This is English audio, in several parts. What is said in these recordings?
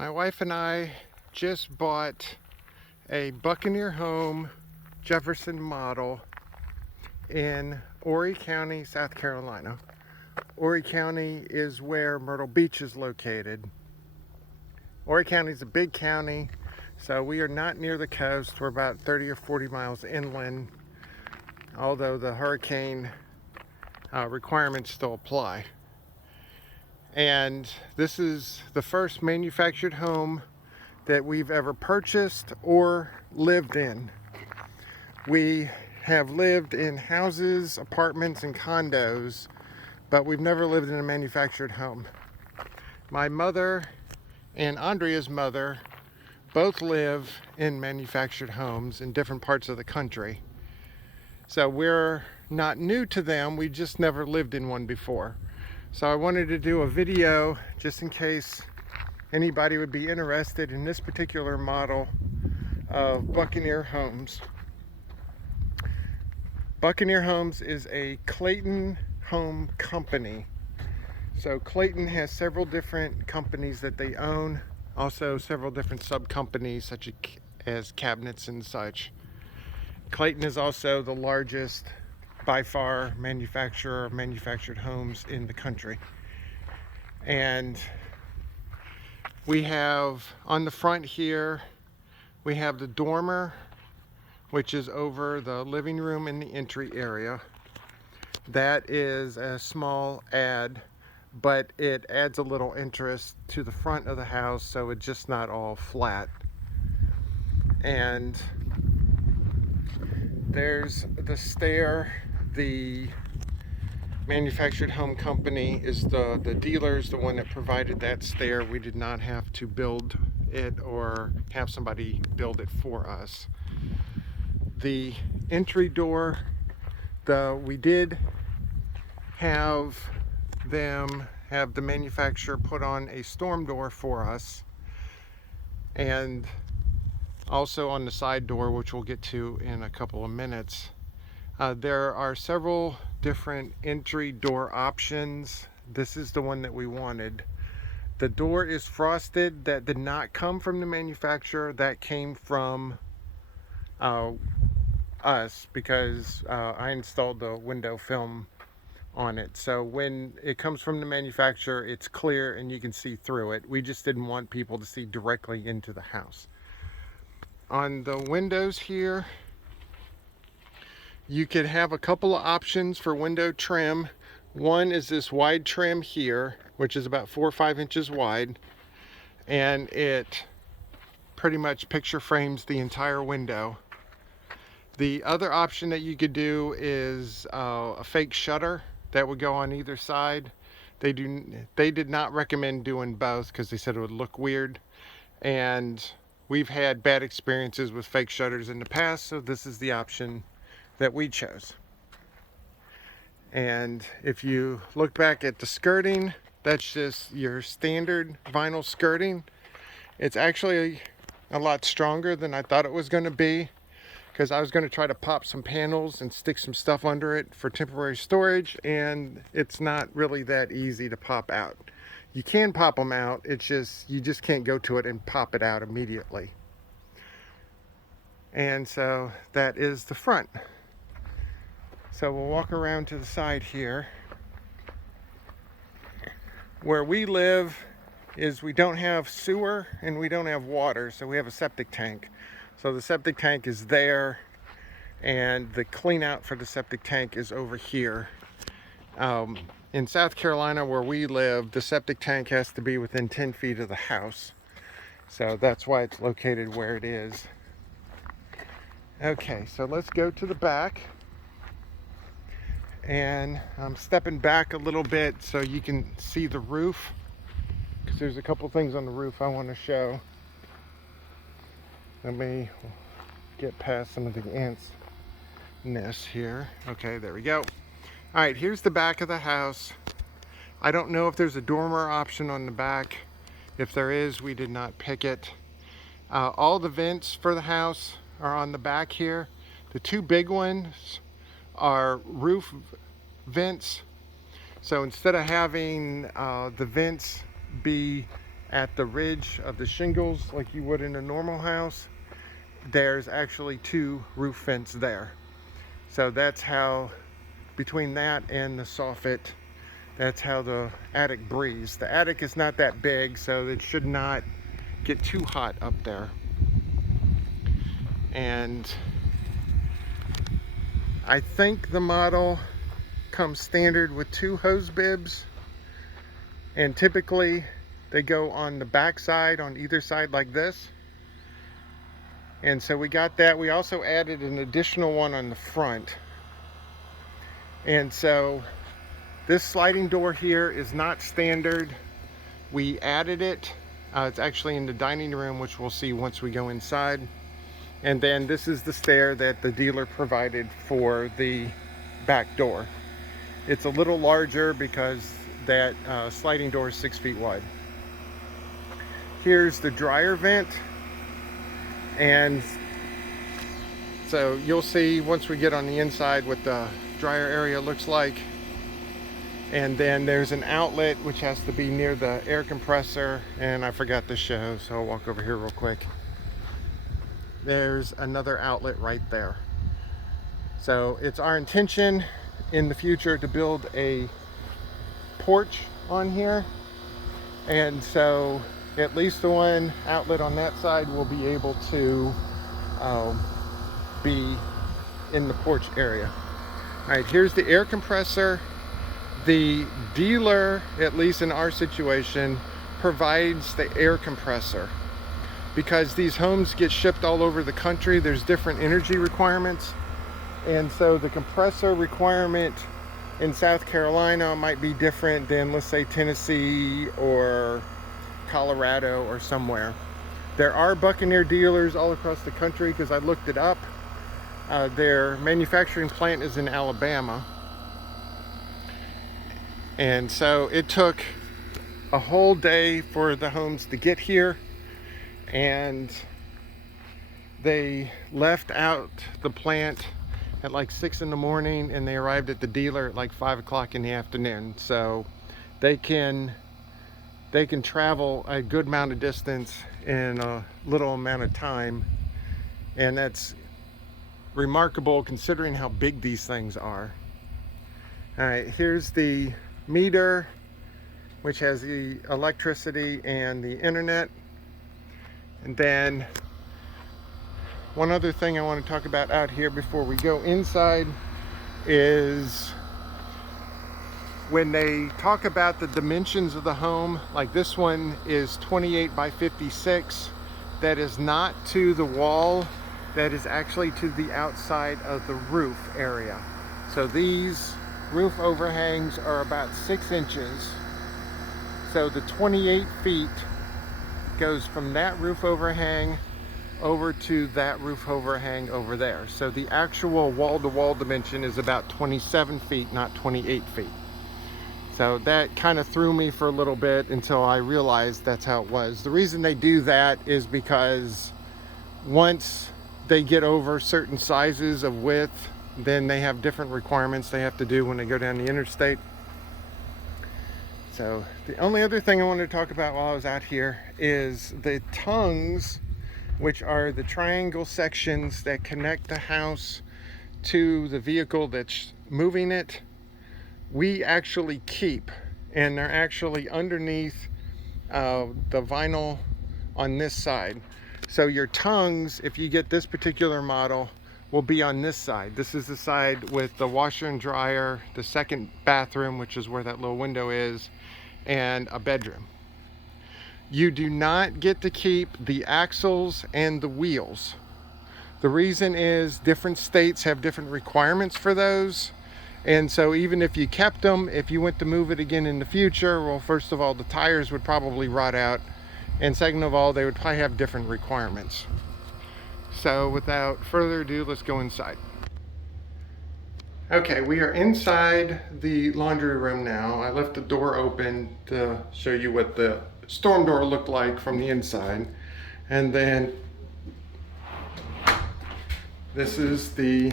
My wife and I just bought a Buccaneer Home Jefferson Model in Horry County, South Carolina. Horry County is where Myrtle Beach is located. Horry County is a big county, so we are not near the coast. We're about 30 or 40 miles inland, although the hurricane requirements still apply. And this is the first manufactured home that we've ever purchased or lived in. We have lived in houses, apartments, and condos, but we've never lived in a manufactured home. My mother and Andrea's mother both live in manufactured homes in different parts of the country. So we're not new to them, we just never lived in one before. So I wanted to do a video just in case anybody would be interested in this particular model of Buccaneer Homes. Buccaneer Homes is a Clayton home company. So Clayton has several different companies that they own, also several different sub-companies such as cabinets and such. Clayton is also the largest by far manufacturer of manufactured homes in the country. And we have on the front here, we have the dormer, which is over the living room in the entry area. That is a small add, but it adds a little interest to the front of the house, so it's just not all flat. And there's the stair. The manufactured home company is the dealer's the one that provided that stair. We did not have to build it or have somebody build it for us. The entry door, we did have them have the manufacturer put on a storm door for us, and also on the side door, which we'll get to in a couple of minutes. There are several different entry door options. This is the one that we wanted. The door is frosted. That did not come from the manufacturer. That came from us because I installed the window film on it. So when it comes from the manufacturer, it's clear and you can see through it. We just didn't want people to see directly into the house. On the windows here, you could have a couple of options for window trim. One is this wide trim here, which is about 4 or 5 inches wide, and it pretty much picture frames the entire window. The other option that you could do is a fake shutter that would go on either side. They did not recommend doing both because they said it would look weird, and we've had bad experiences with fake shutters in the past, so this is the option that we chose. And if you look back at the skirting, that's just your standard vinyl skirting. It's actually a lot stronger than I thought it was going to be, because I was going to try to pop some panels and stick some stuff under it for temporary storage, and it's not really that easy to pop out. You can pop them out, it's just you just can't go to it and pop it out immediately. And so that is the front. So we'll walk around to the side here. Where we live is we don't have sewer and we don't have water, so we have a septic tank. So the septic tank is there, and the clean out for the septic tank is over here. In South Carolina, where we live, the septic tank has to be within 10 feet of the house. So that's why it's located where it is. Okay, so let's go to the back. And I'm stepping back a little bit so you can see the roof, because there's a couple things on the roof I want to show. Let me get past some of the ants' nests here. Okay, there we go. All right, here's the back of the house. I don't know if there's a dormer option on the back. If there is, we did not pick it. All the vents for the house are on the back here. The two big ones are roof vents. So instead of having the vents be at the ridge of the shingles like you would in a normal house, there's actually 2 roof vents there. So that's how, between that and the soffit, that's how the attic breathes. The attic is not that big, so it should not get too hot up there. And I think the model comes standard with 2 hose bibs, and typically they go on the back side on either side like this. And so we got that. We also added an additional one on the front. And so this sliding door here is not standard. We added it. It's actually in the dining room, which we'll see once we go inside. And then this is the stair that the dealer provided for the back door. It's a little larger because that sliding door is 6 feet wide. Here's the dryer vent. And so you'll see once we get on the inside what the dryer area looks like. And then there's an outlet which has to be near the air compressor, and I forgot to show, so I'll walk over here real quick. There's another outlet right there. So it's our intention in the future to build a porch on here, and so at least the one outlet on that side will be able to be in the porch area. All right, here's the air compressor. The dealer, at least in our situation, provides the air compressor. Because these homes get shipped all over the country, there's different energy requirements. And so the compressor requirement in South Carolina might be different than, let's say, Tennessee or Colorado or somewhere. There are Buccaneer dealers all across the country because I looked it up. Their manufacturing plant is in Alabama. And so it took a whole day for the homes to get here, and they left out the plant at like 6 in the morning and they arrived at the dealer at like 5 o'clock in the afternoon. So they can travel a good amount of distance in a little amount of time, and that's remarkable considering how big these things are. All right, here's the meter, which has the electricity and the internet. And then one other thing I want to talk about out here before we go inside is when they talk about the dimensions of the home, like this one is 28 by 56. That is not to the wall, that is actually to the outside of the roof area. So these roof overhangs are about 6 inches. So the 28 feet goes from that roof overhang over to that roof overhang over there. So the actual wall-to-wall dimension is about 27 feet, not 28 feet. So that kind of threw me for a little bit until I realized that's how it was. The reason they do that is because once they get over certain sizes of width, then they have different requirements they have to do when they go down the interstate. So the only other thing I wanted to talk about while I was out here is the tongues, which are the triangle sections that connect the house to the vehicle that's moving it. We actually keep, and they're actually underneath the vinyl on this side. So your tongues, if you get this particular model, will be on this side. This is the side with the washer and dryer, the second bathroom, which is where that little window is, and a bedroom. You do not get to keep the axles and the wheels. The reason is different states have different requirements for those. And so even if you kept them, if you went to move it again in the future, well, first of all, the tires would probably rot out. And second of all, they would probably have different requirements. So without further ado, let's go inside. Okay, we are inside the laundry room now. I left the door open to show you what the storm door looked like from the inside. And then this is the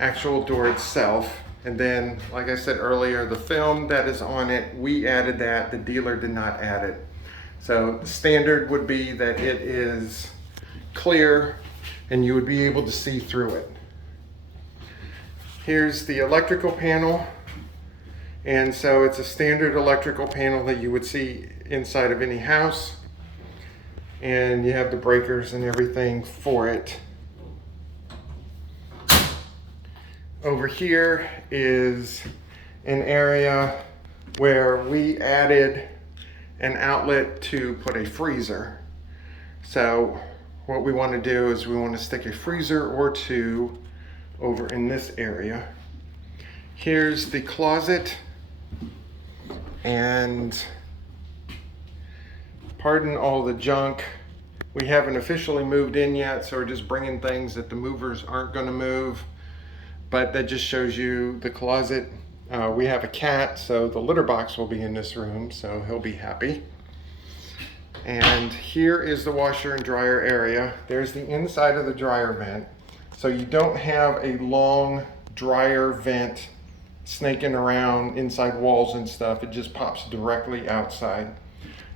actual door itself. And then, like I said earlier, the film that is on it, we added that. The dealer did not add it. So the standard would be that it is clear and you would be able to see through it. Here's the electrical panel. And so it's a standard electrical panel that you would see inside of any house. And you have the breakers and everything for it. Over here is an area where we added an outlet to put a freezer. So what we want to do is we want to stick a freezer or two over in this area. Here's the closet, and pardon all the junk. We haven't officially moved in yet, so we're just bringing things that the movers aren't going to move. But that just shows you the closet. We have a cat, so the litter box will be in this room, so he'll be happy. And here is the washer and dryer area. There's the inside of the dryer vent. So you don't have a long dryer vent snaking around inside walls and stuff. It just pops directly outside.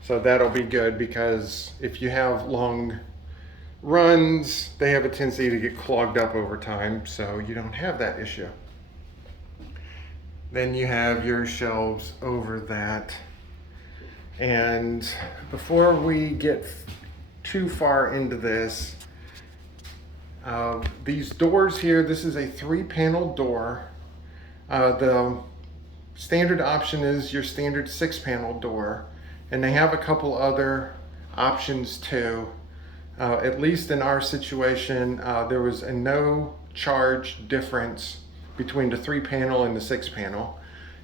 So that'll be good, because if you have long runs, they have a tendency to get clogged up over time, so you don't have that issue. Then you have your shelves over that. And before we get too far into this, these doors here, this is a 3-panel door. The standard option is your standard 6-panel door, and they have a couple other options too. At least in our situation, there was a no charge difference between the 3-panel and the 6-panel.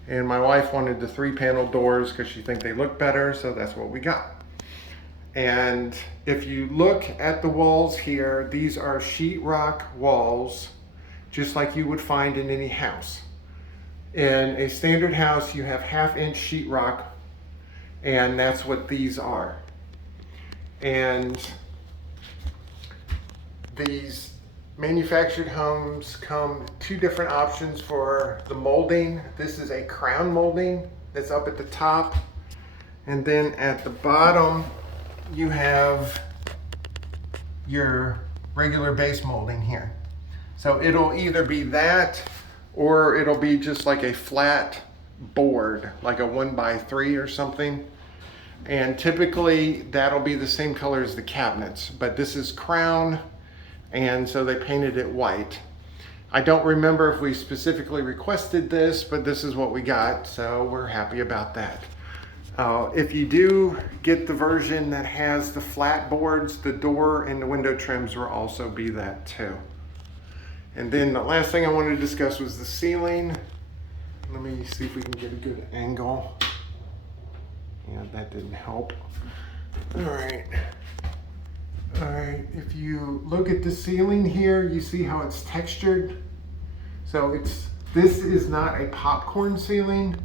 And my wife wanted the 3-panel doors because she thinks they look better, so that's what we got. And if you look at the walls here, these are sheetrock walls, just like you would find in any house. In a standard house, you have 1/2-inch sheetrock, and that's what these are. And these manufactured homes come 2 different options for the molding. This is a crown molding that's up at the top, and then at the bottom you have your regular base molding here. So it'll either be that, or it'll be just like a flat board, like a 1x3 or something. And typically that'll be the same color as the cabinets, but this is crown, and so they painted it white. I don't remember if we specifically requested this, but this is what we got, so we're happy about that. If you do get the version that has the flat boards, the door and the window trims will also be that too. And then the last thing I wanted to discuss was the ceiling. Let me see if we can get a good angle. Yeah, that didn't help. All right, if you look at the ceiling here, you see how it's textured. So this is not a popcorn ceiling.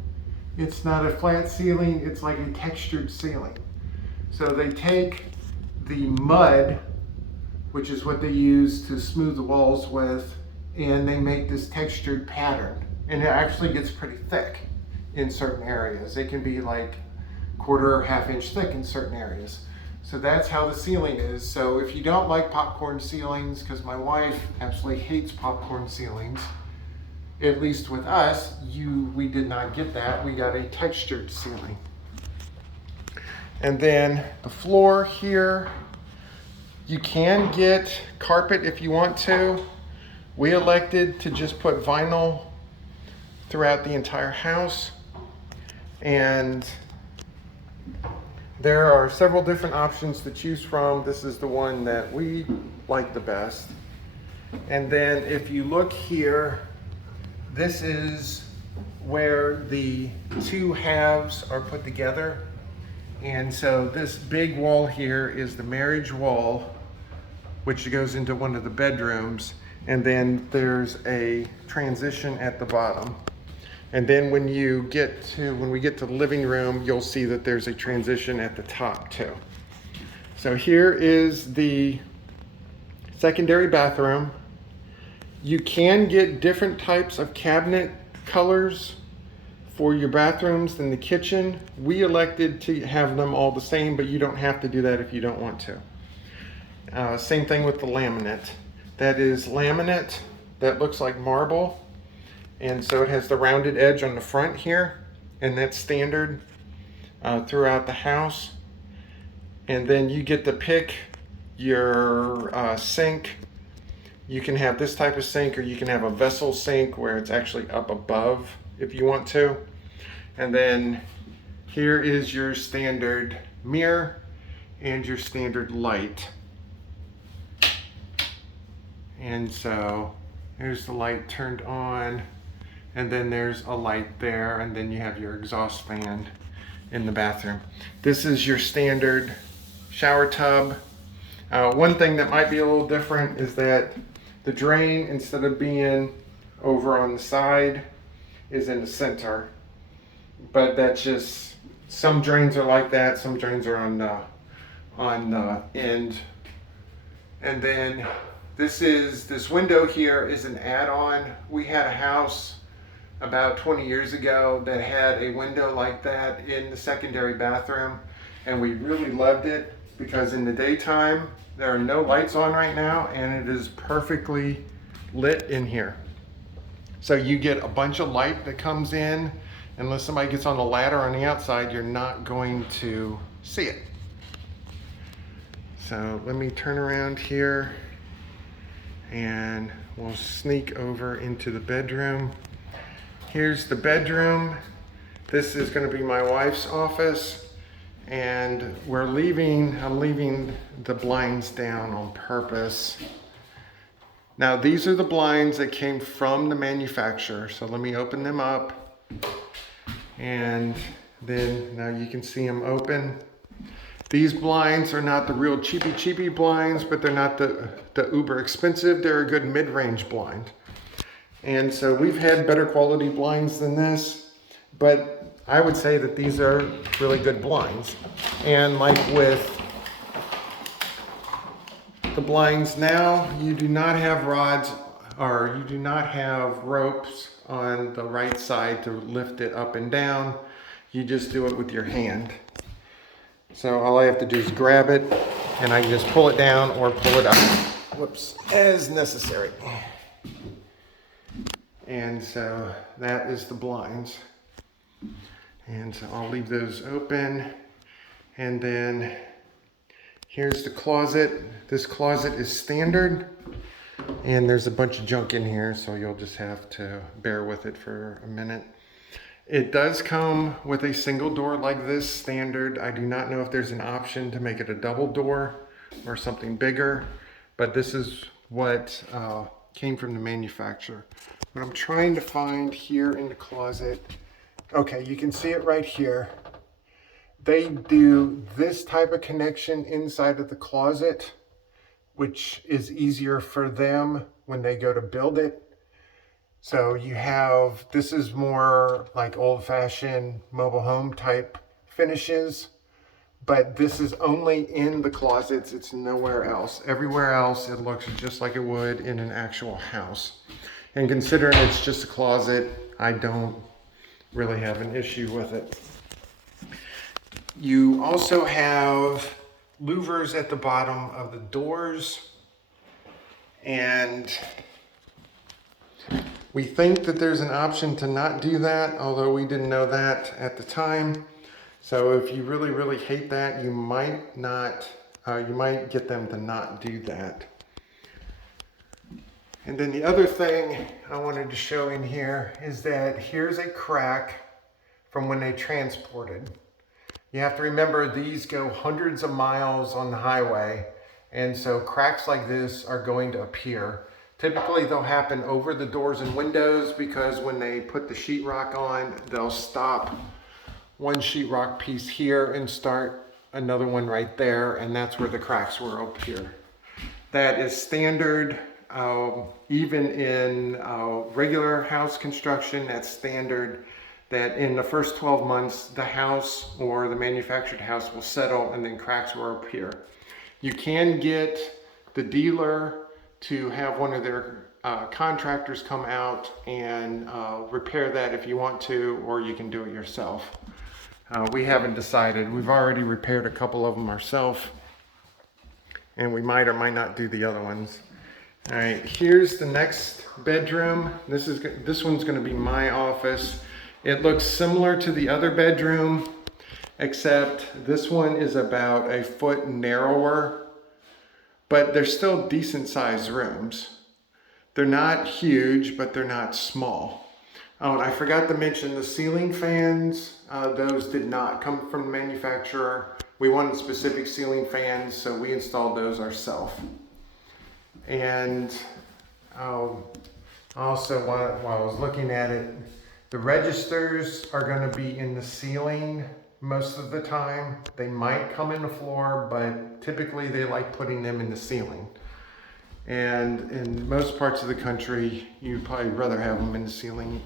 It's not a flat ceiling, it's like a textured ceiling. So they take the mud, which is what they use to smooth the walls with, and they make this textured pattern. And it actually gets pretty thick in certain areas. It can be like 1/4 or 1/2 inch thick in certain areas. So that's how the ceiling is. So if you don't like popcorn ceilings, because my wife absolutely hates popcorn ceilings, at least with us, we did not get that. We got a textured ceiling. And then the floor here, you can get carpet if you want to. We elected to just put vinyl throughout the entire house. And there are several different options to choose from. This is the one that we like the best. And then if you look here, this is where the 2 halves are put together. And so this big wall here is the marriage wall, which goes into one of the bedrooms. And then there's a transition at the bottom. And then when we get to the living room, you'll see that there's a transition at the top too. So here is the secondary bathroom. You can get different types of cabinet colors For your bathrooms and the kitchen, we elected to have them all the same, but you don't have to do that if you don't want to. Same thing with the laminate. That is laminate that looks like marble, and so it has the rounded edge on the front here, and that's standard throughout the house. And then you get to pick your sink. You can have this type of sink, or you can have a vessel sink where it's actually up above if you want to. And then here is your standard mirror and your standard light. And so here's the light turned on, and then there's a light there, and then you have your exhaust fan in the bathroom. This is your standard shower tub. One thing that might be a little different is that the drain, instead of being over on the side, is in the center. But that's just, some drains are like that, some drains are on the end. And then this window here is an add-on. We had a house about 20 years ago that had a window like that in the secondary bathroom, and we really loved it because in the daytime there are no lights on right now, and it is perfectly lit in here. So you get a bunch of light that comes in. Unless somebody gets on the ladder on the outside, you're not going to see it. So let me turn around here and we'll sneak over into the bedroom. Here's the bedroom. This is going to be my wife's office, and I'm leaving the blinds down on purpose. Now these are the blinds that came from the manufacturer. So let me open them up. And then now you can see them open. These blinds are not the real cheapy blinds, but they're not the uber expensive. They're a good mid-range blind. And so we've had better quality blinds than this, but I would say that these are really good blinds. And like with the blinds now, you do not have rods, or you do not have ropes on the right side to lift it up and down. You just do it with your hand. So all I have to do is grab it, and I can just pull it down or pull it up, whoops, as necessary. And so that is the blinds. And so I'll leave those open. And then here's the closet. This closet is standard, and there's a bunch of junk in here, so you'll just have to bear with it for a minute. It does come with a single door like this, standard. I do not know if there's an option to make it a double door or something bigger, but this is what came from the manufacturer. What I'm trying to find here in the closet, okay, you can see it right here. They do this type of connection inside of the closet, which is easier for them when they go to build it. So you have, this is more like old-fashioned mobile home type finishes, but this is only in the closets. It's nowhere else. Everywhere else, it looks just like it would in an actual house. And considering it's just a closet, I don't really have an issue with it. You also have louvers at the bottom of the doors, and we think that there's an option to not do that, although we didn't know that at the time. So if you really hate that, you might get them to not do that. And then the other thing I wanted to show in here is that here's a crack from when they transported. You have to remember, these go hundreds of miles on the highway, and so cracks like this are going to appear. Typically they'll happen over the doors and windows, because when they put the sheetrock on, they'll stop one sheetrock piece here and start another one right there, and that's where the cracks will appear. That is standard. Even in regular house construction, that's standard, that in the first 12 months, the house or the manufactured house will settle and then cracks will appear. You can get the dealer to have one of their contractors come out and repair that if you want to, or you can do it yourself. We haven't decided. We've already repaired a couple of them ourselves, and we might or might not do the other ones. All right, here's the next bedroom. This one's going to be my office. It looks similar to the other bedroom, except this one is about a foot narrower, but they're still decent sized rooms. They're not huge, but they're not small. Oh, and I forgot to mention the ceiling fans. Those did not come from the manufacturer. We wanted specific ceiling fans, so we installed those ourselves. And also, while I was looking at it, the registers are going to be in the ceiling most of the time. They might come in the floor, but typically they like putting them in the ceiling. And in most parts of the country, you'd probably rather have them in the ceiling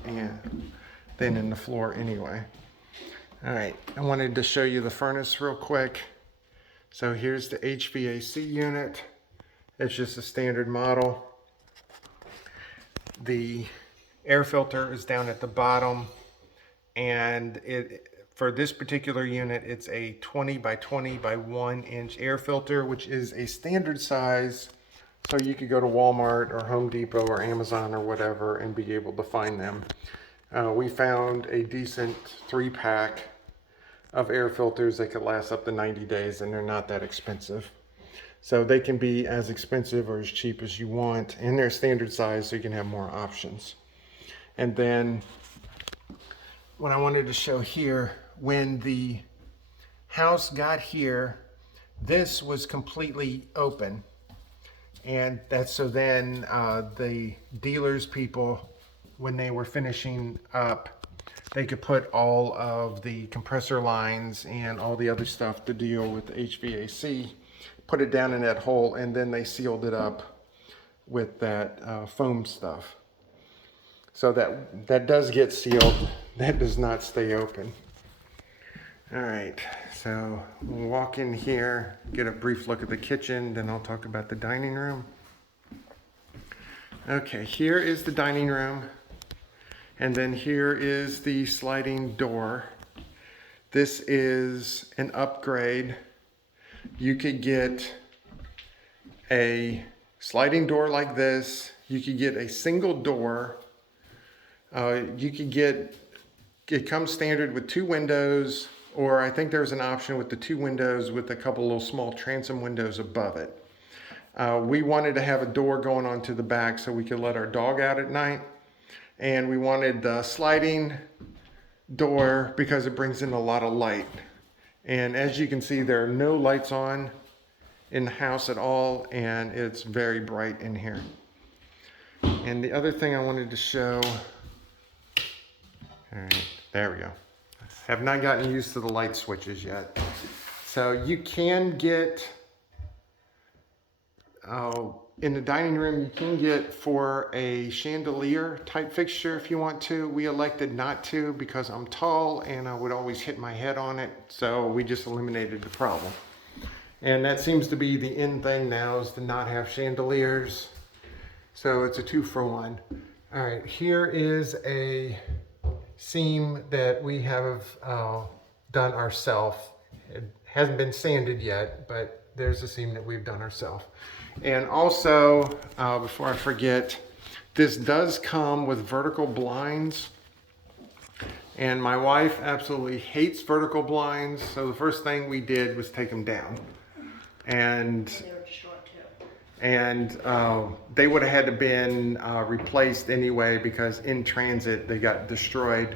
than in the floor anyway. All right, I wanted to show you the furnace real quick. So here's the HVAC unit. It's just a standard model. The air filter is down at the bottom, and for this particular unit, it's a 20 by 20 by 1 inch air filter, which is a standard size. So you could go to Walmart or Home Depot or Amazon or whatever and be able to find them. We found a decent 3-pack of air filters that could last up to 90 days, and they're not that expensive. So they can be as expensive or as cheap as you want, and they're standard size, so you can have more options. And then what I wanted to show here, when the house got here, this was completely open. And that's so then the dealers people, when they were finishing up, they could put all of the compressor lines and all the other stuff to deal with the HVAC, put it down in that hole, and then they sealed it up with that foam stuff. So that does get sealed. That does not stay open. All right, so we'll walk in here, get a brief look at the kitchen, then I'll talk about the dining room. Okay, here is the dining room, and then here is the sliding door. This is an upgrade. You could get a sliding door like this. You could get a single door. You could get, it comes standard with 2 windows, or I think there's an option with the 2 windows with a couple little small transom windows above it. We wanted to have a door going onto the back so we could let our dog out at night. And we wanted the sliding door because it brings in a lot of light. And as you can see, there are no lights on in the house at all, and it's very bright in here. And the other thing I wanted to show, all right, there we go. Have not gotten used to the light switches yet. So you can get, in the dining room, you can get for a chandelier type fixture if you want to. We elected not to because I'm tall and I would always hit my head on it. So we just eliminated the problem. And that seems to be the in thing now, is to not have chandeliers. So it's a 2-for-1. All right, here is a seam that we have done ourselves. It hasn't been sanded yet, but there's a seam that we've done ourselves. And also, before I forget, this does come with vertical blinds. And my wife absolutely hates vertical blinds, so the first thing we did was take them down. And they were short too. And they would have had to been replaced anyway because in transit they got destroyed.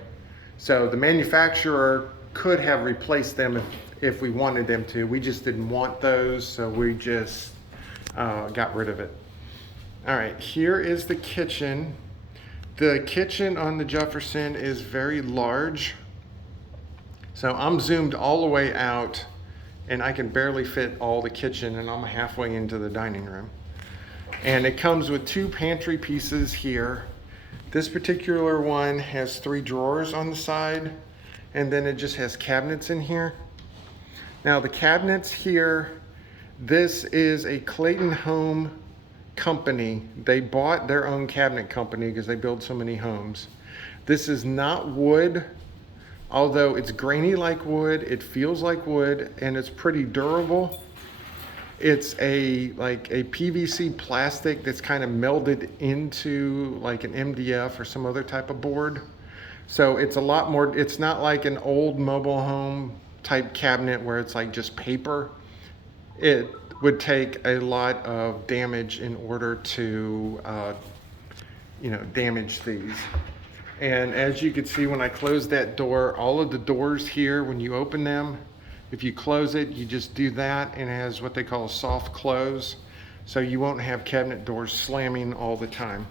So the manufacturer could have replaced them if we wanted them to. We just didn't want those, so we just got rid of it. All right, here is the kitchen. The kitchen on the Jefferson is very large. So I'm zoomed all the way out and I can barely fit all the kitchen, and I'm halfway into the dining room. And it comes with 2 pantry pieces here. This particular one has 3 drawers on the side, and then it just has cabinets in here. Now the cabinets here, this is a Clayton Home company. They bought their own cabinet company because they build so many homes. This is not wood, although it's grainy like wood, it feels like wood, and it's pretty durable. It's like a PVC plastic that's kind of melded into like an MDF or some other type of board. So it's a lot more, it's not like an old mobile home type cabinet where it's like just paper. It would take a lot of damage in order to, damage these. And as you can see, when I close that door, all of the doors here, when you open them, if you close it, you just do that, and it has what they call a soft close. So you won't have cabinet doors slamming all the time.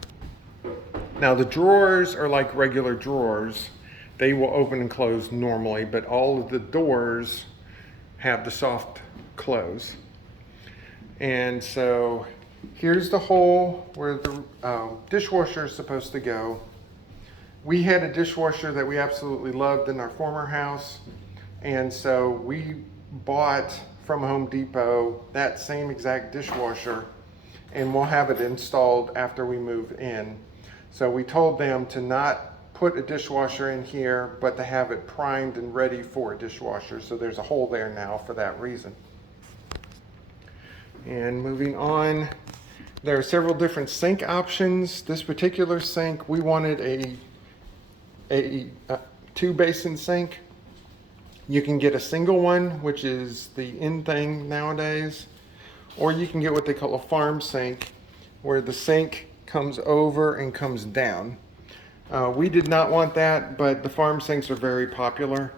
Now the drawers are like regular drawers. They will open and close normally, but all of the doors have the soft close. And so here's the hole where the dishwasher is supposed to go. We had a dishwasher that we absolutely loved in our former house. And so we bought from Home Depot that same exact dishwasher, and we'll have it installed after we move in. So we told them to not put a dishwasher in here, but to have it primed and ready for a dishwasher. So there's a hole there now for that reason. And moving on, there are several different sink options. This particular sink, we wanted a 2-basin sink. You can get a single one, which is the in thing nowadays, or you can get what they call a farm sink, where the sink comes over and comes down. We did not want that, but the farm sinks are very popular,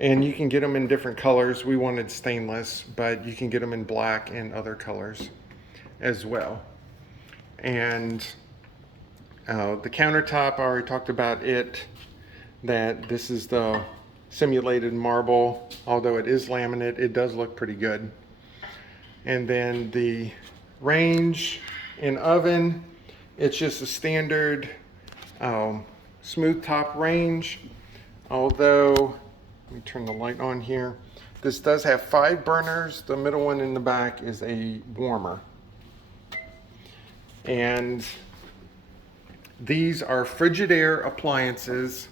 and you can get them in different colors. We wanted stainless, but you can get them in black and other colors as well. And the countertop, I already talked about it, that this is the simulated marble. Although it is laminate, it does look pretty good. And then the range and oven, it's just a standard smooth top range. Although, let me turn the light on here. This does have 5 burners. The middle one in the back is a warmer. And these are Frigidaire appliances.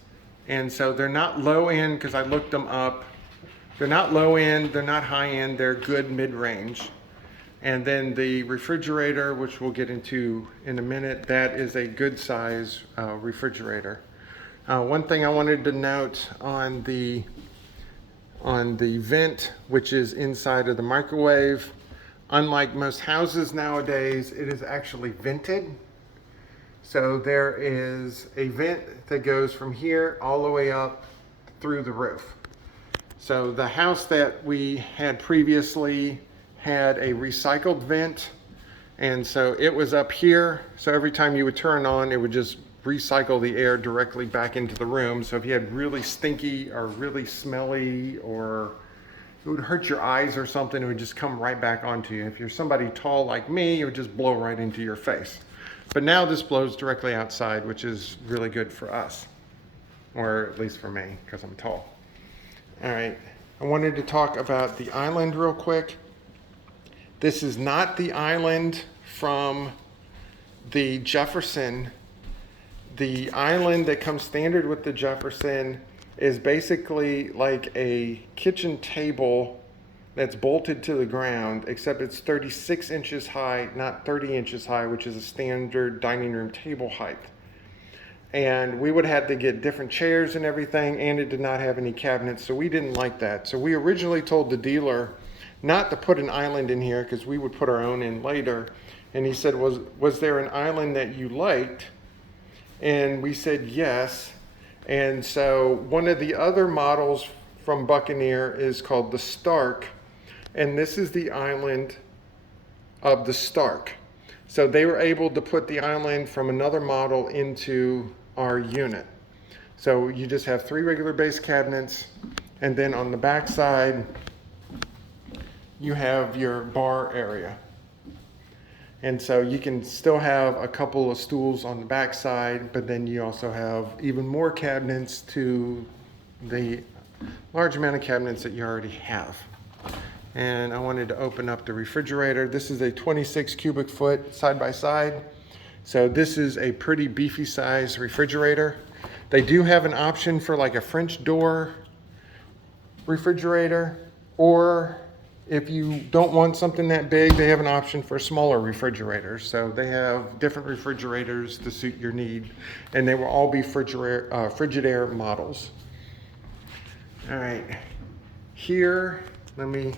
And so they're not low end, because I looked them up. They're not low end, they're not high end, they're good mid-range. And then the refrigerator, which we'll get into in a minute, that is a good size refrigerator. One thing I wanted to note on the vent, which is inside of the microwave, unlike most houses nowadays, it is actually vented. So there is a vent that goes from here all the way up through the roof. So the house that we had previously had a recycled vent, and so it was up here. So every time you would turn on, it would just recycle the air directly back into the room. So if you had really stinky or really smelly, or it would hurt your eyes or something, it would just come right back onto you. If you're somebody tall like me, it would just blow right into your face. But now this blows directly outside, which is really good for us, or at least for me, because I'm tall. All right, I wanted to talk about the island real quick. This is not the island from the Jefferson. The island that comes standard with the Jefferson is basically like a kitchen table that's bolted to the ground, except it's 36 inches high, not 30 inches high, which is a standard dining room table height. And we would have to get different chairs and everything, and it did not have any cabinets, so we didn't like that. So we originally told the dealer not to put an island in here, because we would put our own in later. And he said, was there an island that you liked? And we said yes. And so one of the other models from Buccaneer is called the Stark. And this is the island of the Stark. So they were able to put the island from another model into our unit. So you just have 3 regular base cabinets, and then on the back side, you have your bar area. And so you can still have a couple of stools on the back side, but then you also have even more cabinets to the large amount of cabinets that you already have. and I wanted to open up the refrigerator. This is a 26 cubic foot side by side. So this is a pretty beefy size refrigerator. They do have an option for like a French door refrigerator, or if you don't want something that big, they have an option for smaller refrigerators. So they have different refrigerators to suit your need, and they will all be Frigidaire models. All right, here, if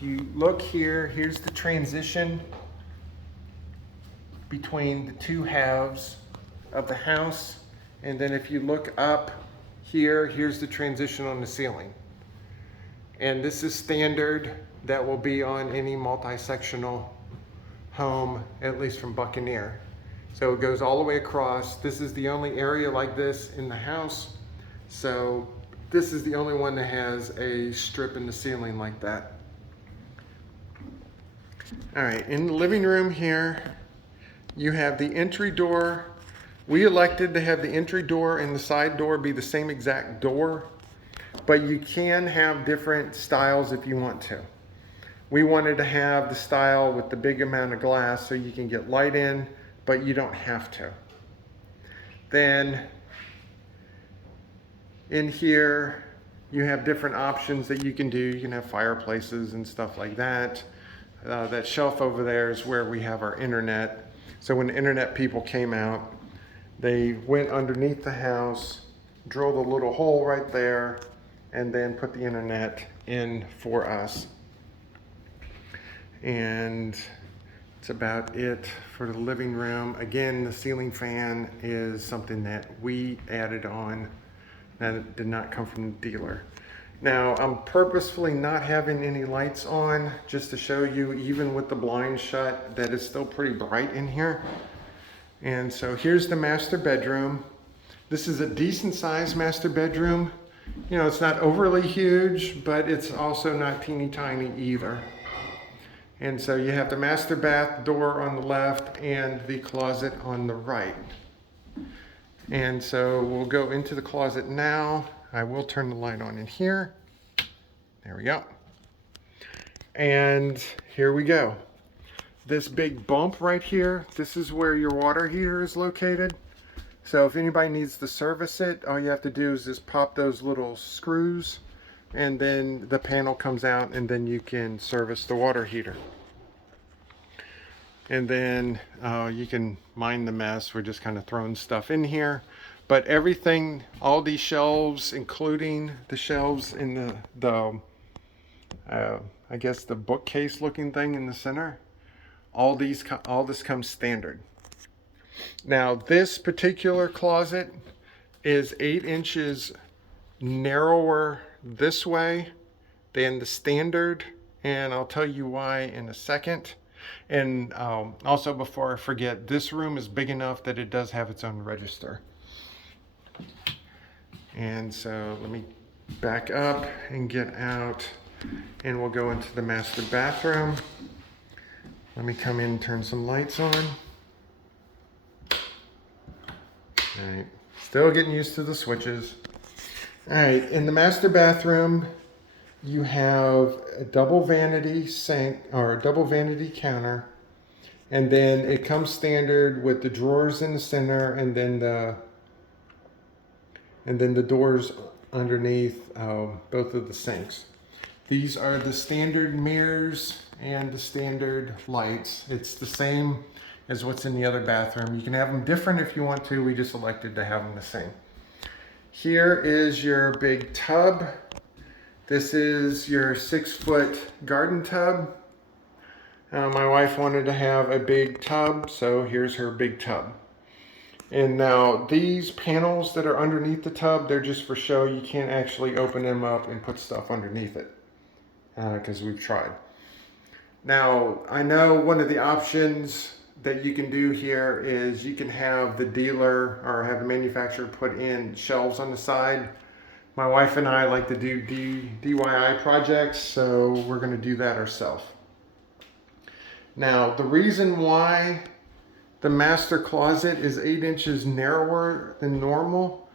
you look here, here's the transition between the two halves of the house. And then if you look up here, here's the transition on the ceiling. And this is standard. That will be on any multi-sectional home, at least from Buccaneer. So it goes all the way across. This is the only area like this in the house. So this is the only one that has a strip in the ceiling like that. All right, in the living room here, you have the entry door. We elected to have the entry door and the side door be the same exact door, but you can have different styles if you want to. We wanted to have the style with the big amount of glass so you can get light in, but you don't have to. Then in here, you have different options that you can do. You can have fireplaces and stuff like that. That shelf over there is where we have our internet. So when the internet people came out, they went underneath the house, drilled a little hole right there, and then put the internet in for us. And it's about it for the living room. Again, the ceiling fan is something that we added on that did not come from the dealer. Now, I'm purposefully not having any lights on just to show you, even with the blinds shut, that it's still pretty bright in here. And so here's the master bedroom. This is a decent sized master bedroom. You know, it's not overly huge, but it's also not teeny tiny either. And so you have the master bath door on the left and the closet on the right. And so we'll go into the closet now. I will turn the light on in here. There we go. And here we go. This big bump right here, this is where your water heater is located. So if anybody needs to service it, all you have to do is just pop those little screws, and then the panel comes out, and then you can service the water heater. And then you can mind the mess. We're just kind of throwing stuff in here. But everything, all these shelves, including the shelves in the I guess the bookcase looking thing in the center, all this comes standard. Now this particular closet is 8 inches narrower this way than the standard, and I'll tell you why in a second. And also, before I forget, this room is big enough that it does have its own register. And so let me back up and get out, and we'll go into the master bathroom. Let me come in and turn some lights on. All right, still getting used to the switches. All right, in the master bathroom, you have a double vanity sink or a double vanity counter, and then it comes standard with the drawers in the center, and then the doors underneath both of the sinks. These are the standard mirrors and the standard lights. It's the same as what's in the other bathroom. You can have them different if you want to. We just elected to have them the same. Here is your big tub. This is your 6-foot garden tub. My wife wanted to have a big tub, so here's her big tub. And now these panels that are underneath the tub, they're just for show. You can't actually open them up and put stuff underneath it, because we've tried. Now, I know one of the options that you can do here is you can have the dealer or have the manufacturer put in shelves on the side. My wife and I like to do DIY projects, so we're going to do that ourselves. Now, the reason why the master closet is 8 inches narrower than normal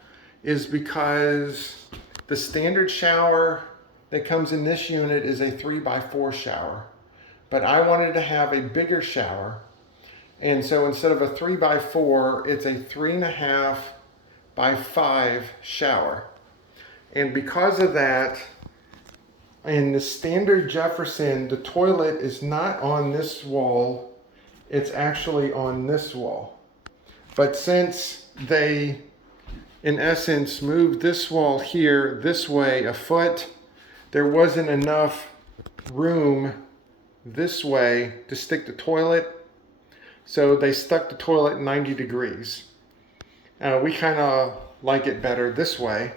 is because the standard shower that comes in this unit is a 3x4 shower, but I wanted to have a bigger shower. And so instead of a 3x4, it's a 3.5x5 shower. And because of that, in the standard Jefferson, the toilet is not on this wall, it's actually on this wall. But since they, in essence, moved this wall here this way a foot, there wasn't enough room this way to stick the toilet. So they stuck the toilet 90 degrees. We kind of like it better this way.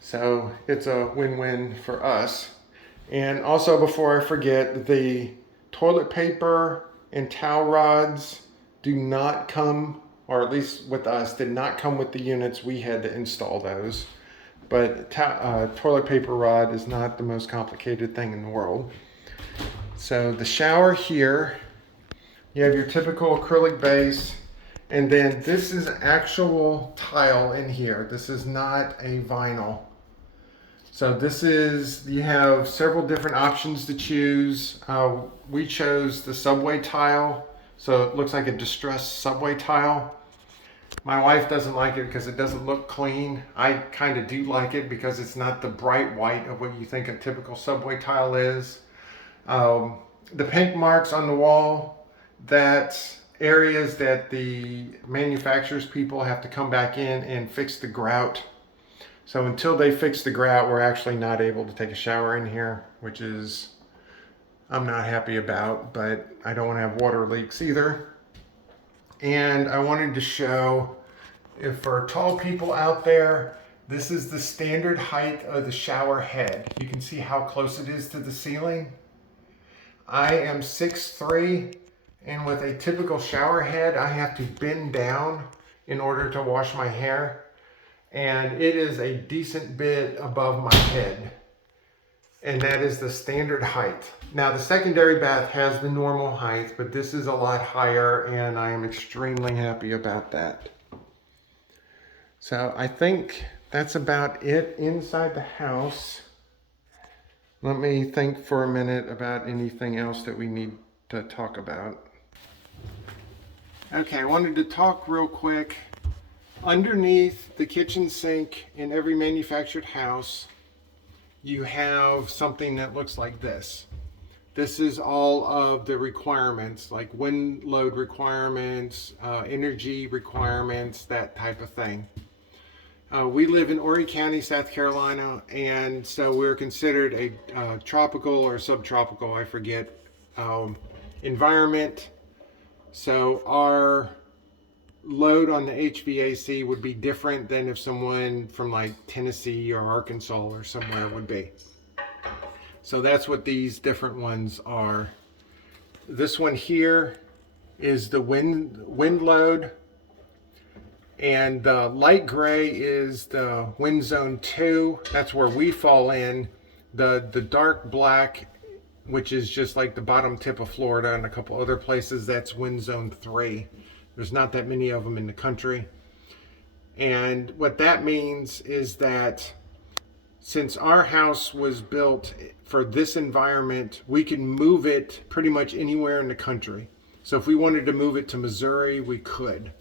So it's a win-win for us. And also, before I forget, the toilet paper and towel rods do not come, or at least with us, did not come with the units. We had to install those. But toilet paper rod is not the most complicated thing in the world. So the shower here, you have your typical acrylic base, and then this is actual tile in here. This is not a vinyl. So this is, you have several different options to choose. We chose the subway tile, so it looks like a distressed subway tile. My wife doesn't like it because it doesn't look clean. I kind of do like it because it's not the bright white of what you think a typical subway tile is. The pink marks on the wall, that's areas that the manufacturers people have to come back in and fix the grout. So until they fix the grout, we're actually not able to take a shower in here, which is, I'm not happy about, but I don't want to have water leaks either. And I wanted to show, if for tall people out there, this is the standard height of the shower head. You can see how close it is to the ceiling. I am 6'3", and with a typical shower head, I have to bend down in order to wash my hair. And it is a decent bit above my head. And that is the standard height. Now the secondary bath has the normal height, but this is a lot higher, and I am extremely happy about that. So I think that's about it inside the house. Let me think for a minute about anything else that we need to talk about. Okay, I wanted to talk real quick. Underneath the kitchen sink in every manufactured house, you have something that looks like this. This is all of the requirements, like wind load requirements, energy requirements, that type of thing. We live in Horry County, South Carolina, and so we're considered a tropical or subtropical, I forget, environment. So our load on the HVAC would be different than if someone from like Tennessee or Arkansas or somewhere would be. So that's what these different ones are. This one here is the wind load, and the light gray is the wind zone 2. That's where we fall in. The dark black, which is just like the bottom tip of Florida and a couple other places, that's wind zone 3. There's not that many of them in the country. And what that means is that since our house was built for this environment, we can move it pretty much anywhere in the country. So if we wanted to move it to Missouri, we could.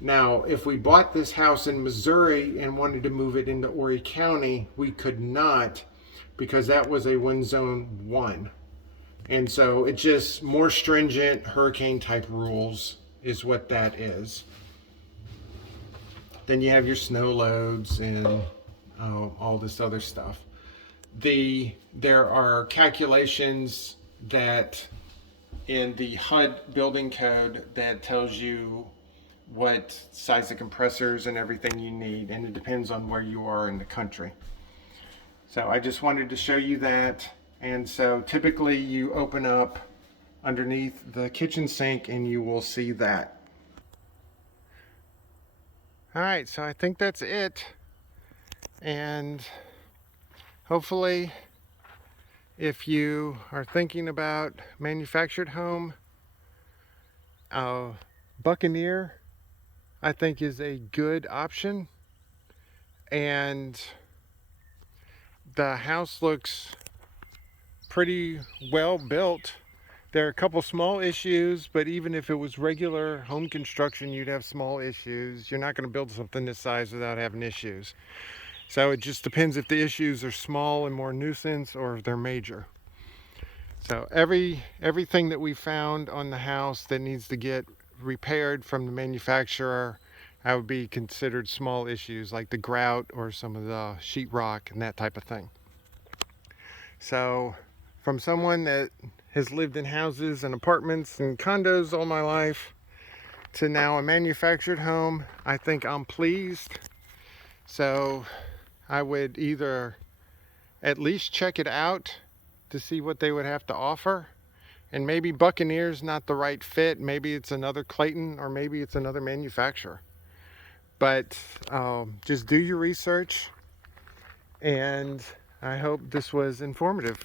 Now, if we bought this house in Missouri and wanted to move it into Horry County, we could not, because that was a wind zone 1. And so it's just more stringent hurricane type rules is what that is. Then you have your snow loads and all this other stuff. There are calculations that in the HUD building code that tells you what size of compressors and everything you need, and it depends on where you are in the country. So I just wanted to show you that. And so typically you open up underneath the kitchen sink and you will see that. All right, so I think that's it. And hopefully, if you are thinking about manufactured home, Buccaneer, I think, is a good option. And the house looks pretty well built. There are a couple small issues, but even if it was regular home construction, you'd have small issues. You're not going to build something this size without having issues. So it just depends if the issues are small and more nuisance or if they're major. So everything that we found on the house that needs to get repaired from the manufacturer, I would be considered small issues, like the grout or some of the sheetrock and that type of thing. So from someone that has lived in houses and apartments and condos all my life to now a manufactured home, I think I'm pleased. So I would either at least check it out to see what they would have to offer. And maybe Buccaneer's not the right fit. Maybe it's another Clayton, or maybe it's another manufacturer. But just do your research, and I hope this was informative.